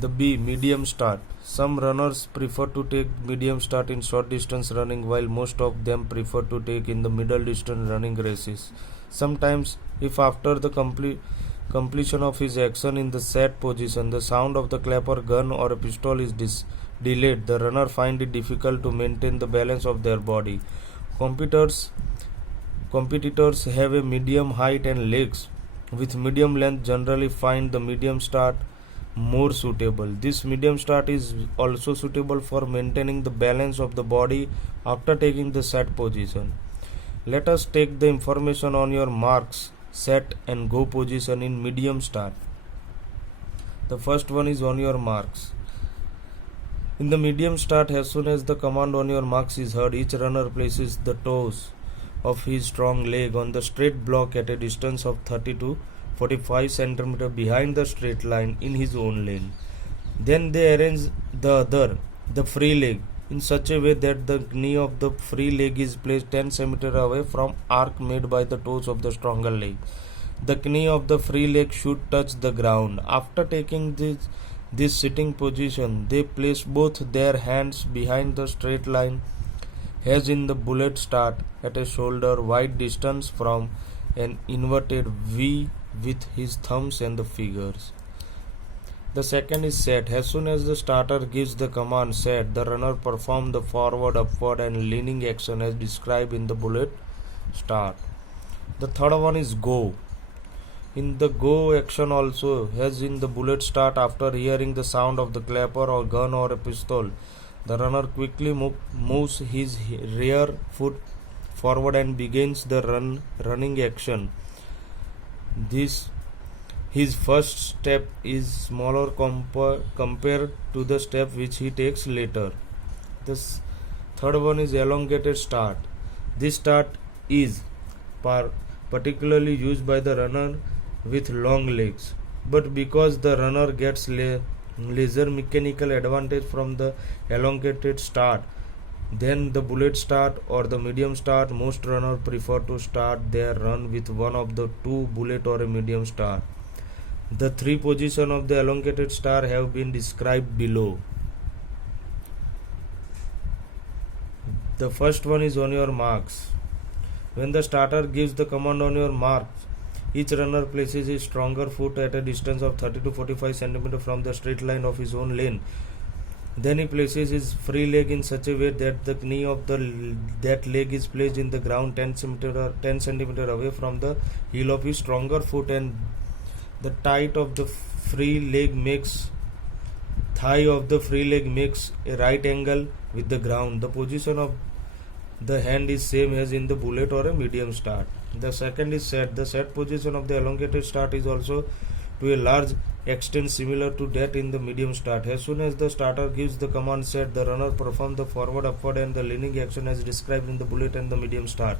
The B. Medium start. Some runners prefer to take medium start in short distance running, while most of them prefer to take in the middle distance running races. Sometimes, if after the completion of his action in the set position, the sound of the clapper, gun, or a pistol is delayed, the runner finds it difficult to maintain the balance of their body. Competitors have a medium height and legs with medium length generally find the medium start more suitable. This medium start is also suitable for maintaining the balance of the body after taking the set position. Let us take the information on your marks, set and go position in medium start. The first one is on your marks. In the medium start, as soon as the command on your marks is heard, each runner places the toes of his strong leg on the straight block at a distance of 30 to 45 cm behind the straight line in his own lane. Then they arrange the free leg, in such a way that the knee of the free leg is placed 10 cm away from arc made by the toes of the stronger leg. The knee of the free leg should touch the ground. After taking this sitting position, they place both their hands behind the straight line as in the bullet start at a shoulder wide distance from an inverted V with his thumbs and the fingers. The second is set. As soon as the starter gives the command set, the runner performs the forward, upward and leaning action as described in the bullet start. The third one is go. In the go action also, as in the bullet start, after hearing the sound of the clapper or gun or a pistol, the runner quickly moves his rear foot forward and begins the running action. His first step is smaller compared to the step which he takes later. The third one is elongated start. This start is particularly used by the runner with long legs, but because the runner gets laser mechanical advantage from the elongated start than the bullet start or the medium start, most runners prefer to start their run with one of the two, bullet or a medium start. The three positions of the elongated start have been described below. The first one is on your marks. When the starter gives the command on your marks, each runner places his stronger foot at a distance of 30 to 45 cm from the straight line of his own lane. Then he places his free leg in such a way that the knee of that leg is placed in the ground 10 cm away from the heel of his stronger foot, and the thigh of the free leg makes a right angle with the ground. The position of the hand is same as in the bullet or a medium start. The second is set. The set position of the elongated start is also to a large extent similar to that in the medium start. As soon as the starter gives the command set, the runner performs the forward, upward and the leaning action as described in the bullet and the medium start.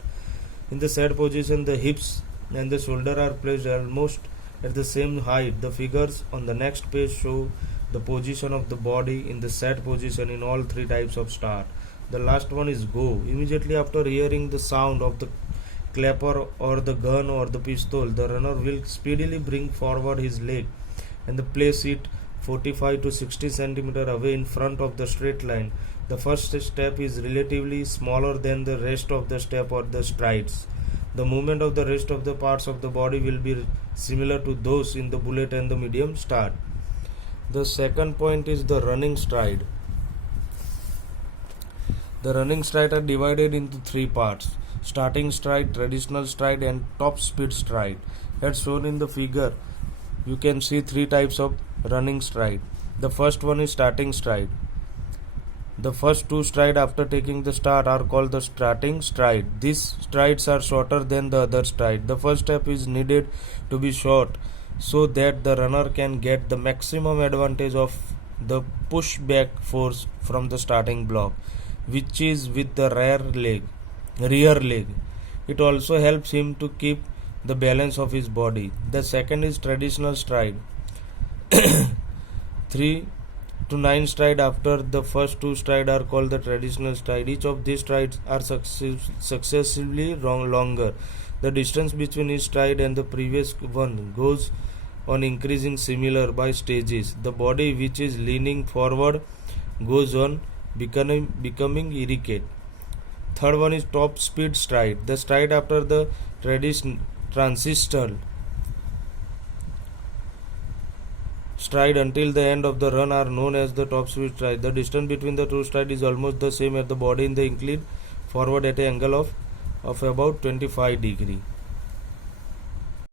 In the set position, the hips and the shoulder are placed almost at the same height. The figures on the next page show the position of the body in the set position in all three types of start. The last one is go. Immediately after hearing the sound of the clapper or the gun or the pistol, the runner will speedily bring forward his leg and place it 45 to 60 cm away in front of the straight line. The first step is relatively smaller than the rest of the step or the strides. The movement of the rest of the parts of the body will be similar to those in the bullet and the medium start. The second point is the running stride. The running stride are divided into three parts: starting stride, traditional stride and top speed stride. As shown in the figure, you can see three types of running stride. The first one is starting stride. The first two strides after taking the start are called the starting stride. These strides are shorter than the other stride. The first step is needed to be short so that the runner can get the maximum advantage of the pushback force from the starting block, which is with the rear leg. It also helps him to keep the balance of his body. The second is traditional stride. 3 to 9 strides after the first two strides are called the traditional stride. Each of these strides are successively longer. The distance between each stride and the previous one goes on increasing similar by stages. The body which is leaning forward goes on becoming irrigate. Third one is top speed stride. The stride after the transitional stride until the end of the run are known as the top speed stride. The distance between the two strides is almost the same as the body in the incline forward at an angle of about 25 degree.